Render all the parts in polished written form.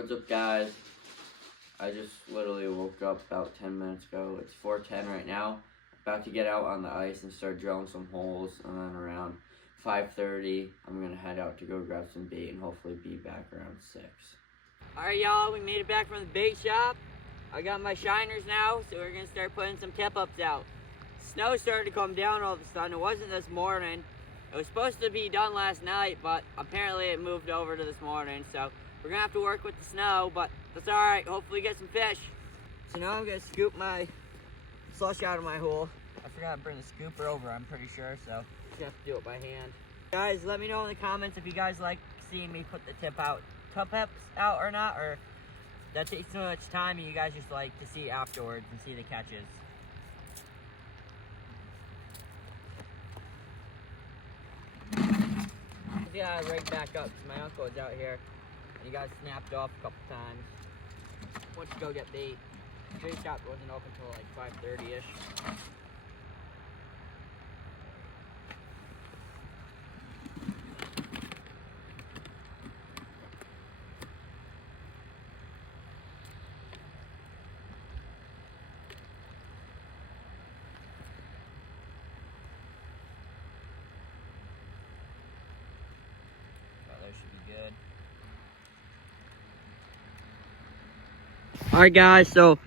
What's up, guys? I just literally woke up about 10 minutes ago. It's 4:10 right now. About to get out on the ice and start drilling some holes, and then around 5:30 I'm gonna head out to go grab some bait and hopefully be back around 6. Alright, y'all, we made it back from the bait shop. I got my shiners now, so we're gonna start putting some tip-ups out. Snow started to come down all of a sudden. It wasn't this morning. It was supposed to be done last night, but apparently it moved over to this morning, so we're gonna have to work with the snow, but that's alright. Hopefully get some fish. So now I'm gonna scoop my slush out of my hole. I forgot to bring the scooper over, I'm pretty sure, so just have to do it by hand. Guys, let me know in the comments if you guys like seeing me put the tip-ups out or not, or that takes too much time and you guys just like to see afterwards and see the catches. Yeah, right back up because my uncle was out here and he got snapped off a couple times. Went to go get bait. The bait shop wasn't open until like 5:30ish. Should be good. Alright guys, so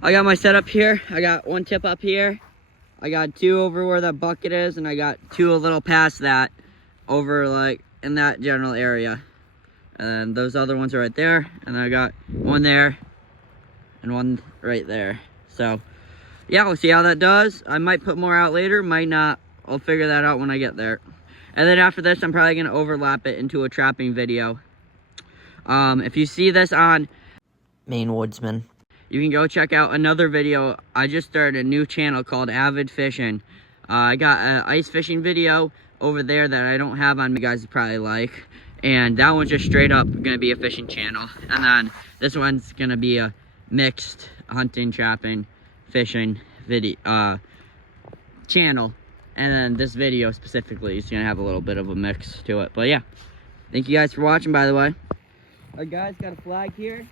I got my setup here. I got one tip up here. I got two over where that bucket is, and I got two a little past that over like in that general area. And those other ones are right there. And then I got one there and one right there. So yeah, we'll see how that does. I might put more out later, might not. I'll figure that out when I get there. And then after this, I'm probably going to overlap it into a trapping video. If you see this on Maine Woodsman, you can go check out another video. I just started a new channel called Avid Fishing. I got an ice fishing video over there that I don't have on, you guys probably like. And that one's just straight up going to be a fishing channel. And then this one's going to be a mixed hunting, trapping, fishing video channel. And then this video specifically is going to have a little bit of a mix to it. But yeah, thank you guys for watching, by the way. Our guys got a flag here.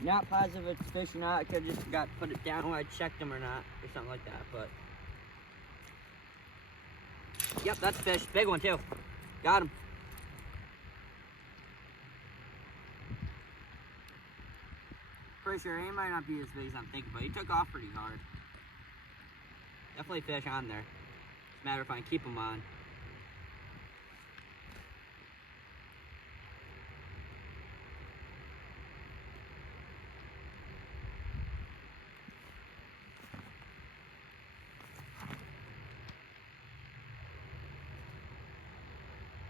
Not positive if it's fish or not. I could have just got put it down when I checked them or not, or something like that. But yep, that's fish. Big one too. Got him. Pretty sure he might not be as big as I'm thinking, but he took off pretty hard. Definitely fish on there. It's a matter if I can keep them on.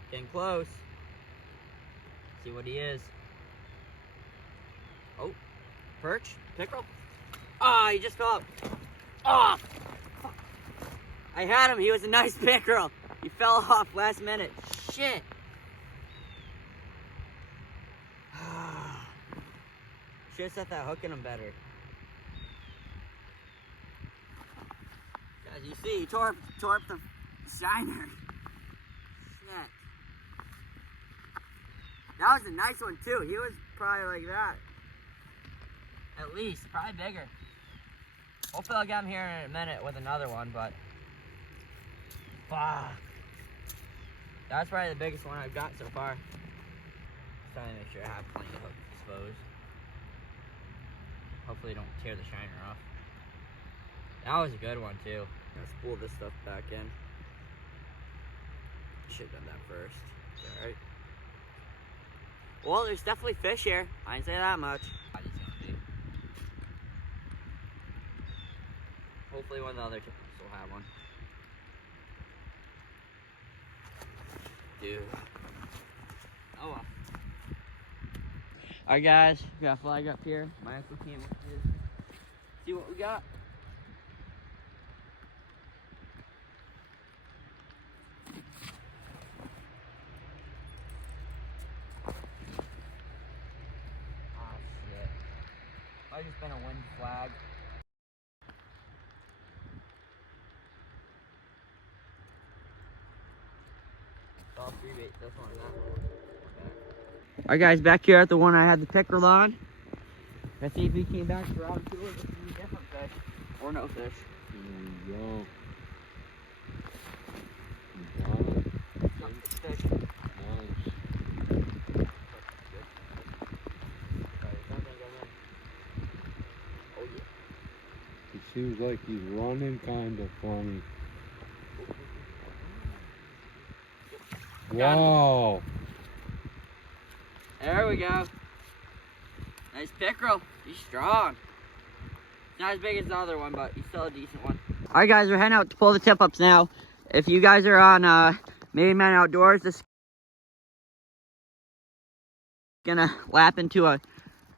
Getting close. See what he is. Oh, perch, pickerel. Ah, he just fell up. Ah, fuck. I had him. He was a nice pickerel. He fell off last minute. Shit. Should have set that hook in him better. Guys, you see, he tore up the shiner. Shit. That was a nice one too. He was probably like that. At least, probably bigger. Hopefully I'll get him here in a minute with another one, but fuck. That's probably the biggest one I've got so far. Just trying to make sure I have plenty of hooks disposed. Hopefully don't tear the shiner off. That was a good one too. Let's pull this stuff back in. Should have done that first. Alright. Well, there's definitely fish here. I didn't say that much. Hopefully one of the other tippers will have one. Dude. Oh well. Alright guys, we got a flag up here. My uncle came up here. See what we got. Ah shit. Might just been a wind flag. All three bait, this one and that one. Okay. Alright guys, back here at the one I had the pickerel on. Let's see if he came back for round 2 or if it's a different fish. Or no fish. There you go. It's fish. Nice. It seems like he's running kind of funny. Wow. There we go. Nice pickerel. He's strong. Not as big as the other one, but he's still a decent one. Alright guys, we're heading out to pull the tip ups now. If you guys are on Main Man Outdoors, this is gonna lap into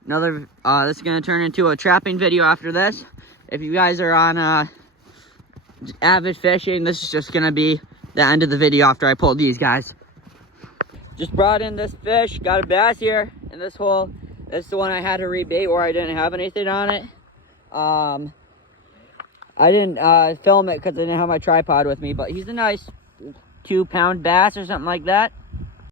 another, this is gonna turn into a trapping video after this. If you guys are on avid fishing, this is just gonna be the end of the video after I pull these guys. Just brought in this fish, got a bass here in this hole. This is the one I had to rebait where I didn't have anything on it. I didn't film it because I didn't have my tripod with me, but he's a nice 2-pound bass or something like that.